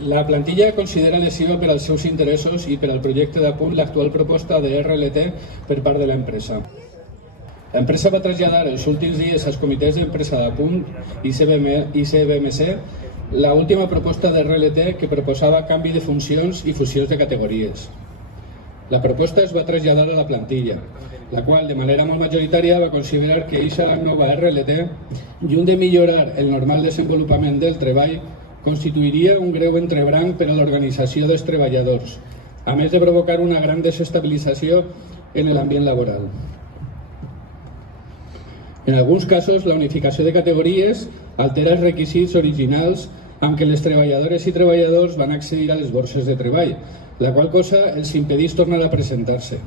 La plantilla considera lesiva per als seus interessos i per al projecte d'apunt l'actual proposta de RLT per part de l'empresa. L'empresa va traslladar els últims dies als comitès d'empresa d'apunt i CBMC la última proposta de RLT que proposava canvi de funcions i fusions de categories. La proposta es va traslladar a la plantilla, la qual de manera molt majoritària va considerar que aquesta nova RLT, lluny de millorar el normal desenvolupament del treball, constituiria un greu entrebranc per a l'organització dels treballadors, a més de provocar una gran desestabilització en l'ambient laboral. En alguns casos, la unificació de categories altera els requisits originals amb què les treballadores i treballadors van accedir a les borses de treball, la qual cosa els impedeix tornar a presentar-se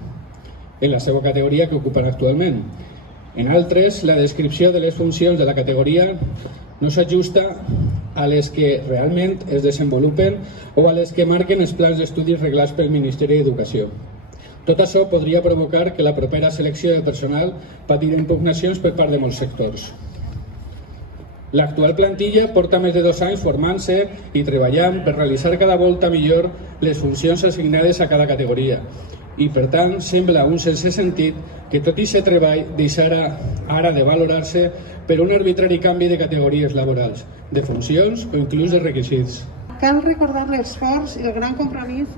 en la seva categoria que ocupen actualment. En altres, la descripció de les funcions de la categoria no s'ajusta a les que realment es desenvolupen o a les que marquen els plans d'estudis reglats pel Ministeri d'Educació. Tot això podria provocar que la propera selecció de personal patirà impugnacions per part de molts sectors. L'actual plantilla porta més de 2 anys formant-se i treballant per realitzar cada volta millor les funcions assignades a cada categoria i, per tant, sembla un sense sentit que tot aquest treball deixarà ara de valorar-se per un arbitrari canvi de categories laborals, de funcions o inclús de requisits. Cal recordar l'esforç i el gran compromís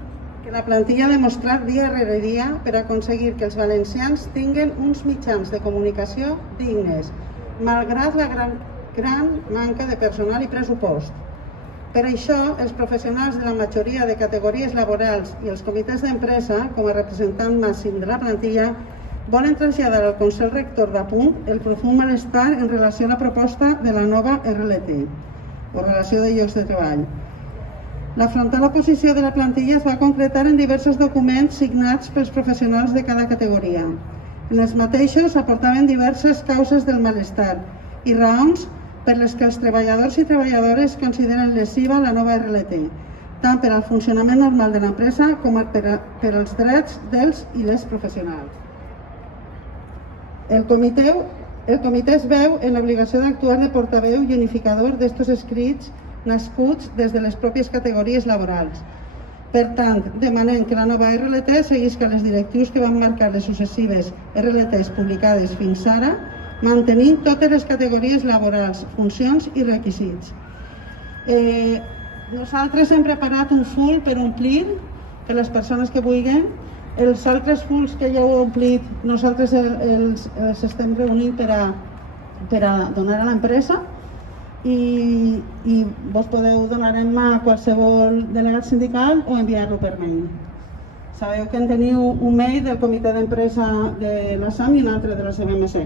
que la plantilla ha demostrat dia rere dia per aconseguir que els valencians tinguin uns mitjans de comunicació dignes, malgrat la gran manca de personal i pressupost. Per això, els professionals de la majoria de categories laborals i els comitès d'empresa, com a representant màxim de la plantilla, volen traslladar al Consell Rector d'Apunt el profund malestar en relació a la proposta de la nova RLT, o relació de llocs de treball. La frontal oposició de la plantilla es va concretar en diversos documents signats pels professionals de cada categoria. En els mateixos aportaven diverses causes del malestar i raons per les que els treballadors i treballadores consideren lesiva la nova RLT, tant per al funcionament normal de l'empresa com per als drets dels i les professionals. El comitè es veu en l'obligació d'actuar de portaveu i unificador d'estos escrits nascuts des de les pròpies categories laborals. Per tant, demanem que la nova RLT seguisca les directrius que van marcar les successives RLTs publicades fins ara, mantenint totes les categories laborals, funcions i requisits. Nosaltres hem preparat un full per omplir per les persones que vulguin. Els altres fulls que ja heu omplit, nosaltres els estem reunint per a donar a l'empresa i vos podeu donar en mà a qualsevol delegat sindical o enviar-lo per mail. Sabeu que en teniu un mail del comitè d'empresa de la SAM i un altre de la CBMC.